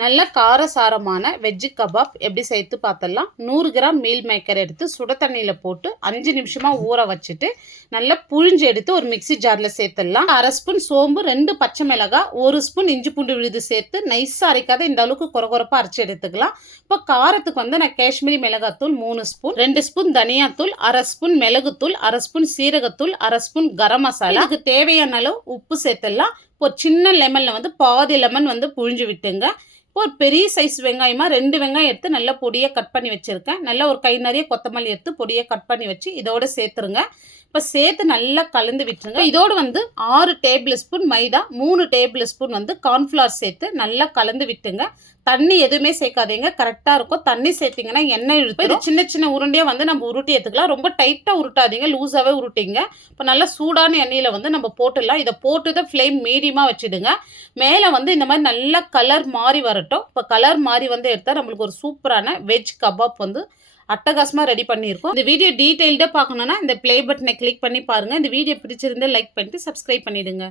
நல்ல காரசாரமான veg kebab எப்படி சேர்த்து பார்த்தலாம். 100 கிராம் மீல் மேக்கர் எடுத்து சுட தண்ணியில் போட்டு 5 நிமிஷமாக ஊற வச்சுட்டு நல்லா புழிஞ்சு எடுத்து ஒரு மிக்சி ஜாரில் சேர்த்துடலாம். 1/2 ஸ்பூன் சோம்பு, 2 பச்சை மிளகாய், 1 ஸ்பூன் இஞ்சி பூண்டு விழுது சேர்த்து நைஸாக அரைக்காத இந்த அளவுக்கு குறகுறப்பாக அரைச்சி எடுத்துக்கலாம். இப்போ காரத்துக்கு வந்து நான் காஷ்மீரி மிளகாத்தூள் 3 ஸ்பூன், 2 ஸ்பூன் தனியாத்தூள், 1/2 ஸ்பூன் மிளகுத்தூள், 1/2 ஸ்பூன் சீரகத்தூள், 1/2 ஸ்பூன் கரம் மசாலா, இதுக்கு தேவையான அளவு உப்பு சேர்த்துடலாம். இப்போ சின்ன லெமனில் வந்து பாதி லெமன் வந்து புழிஞ்சு விட்டுங்க. ஒரு பெரிய சைஸ் வெங்காயமாக 2 வெங்காயம் எடுத்து நல்லா பொடியாக கட் பண்ணி வச்சுருக்கேன். நல்லா ஒரு கை நிறைய கொத்தமல்லி எடுத்து பொடியாக கட் பண்ணி வச்சு இதோடு சேர்த்துருங்க. இப்போ சேர்த்து நல்லா கலந்து விட்டுருங்க. இதோடு வந்து 6 டேபிள் ஸ்பூன் மைதா, 3 டேபிள் ஸ்பூன் வந்து கார்ன்ஃப்ளவர் சேர்த்து நல்லா கலந்து விட்டுங்க. தண்ணி எதுவுமே சேர்க்காதீங்க, கரெக்டாக இருக்கும். தண்ணி சேர்த்திங்கன்னா எண்ணெய் இழுத்து இது சின்ன சின்ன உருண்டையாக வந்து நம்ம உருட்டி எடுத்துக்கலாம். ரொம்ப டைட்டாக உருட்டாதீங்க, லூஸாகவே உருட்டிங்க. இப்போ நல்லா சூடான எண்ணெயில் வந்து நம்ம போட்டுடலாம். இதை போட்டு தான் ஃப்ளேம் மீடியமாக வச்சுடுங்க. மேலே வந்து இந்த மாதிரி நல்லா கலர் மாறி வரட்டும். இப்போ கலர் மாறி வந்து எடுத்தால் நம்மளுக்கு ஒரு சூப்பரான வெஜ் கபாப் வந்து அட்டகாசமாக ரெடி பண்ணியிருக்கோம். இந்த வீடியோ டீட்டெயில்டாக பார்க்கணுன்னா இந்த ப்ளே பட்டனை கிளிக் பண்ணி பாருங்கள். இந்த வீடியோ பிடிச்சிருந்தா லைக் பண்ணிட்டு சப்ஸ்கிரைப் பண்ணிவிடுங்க.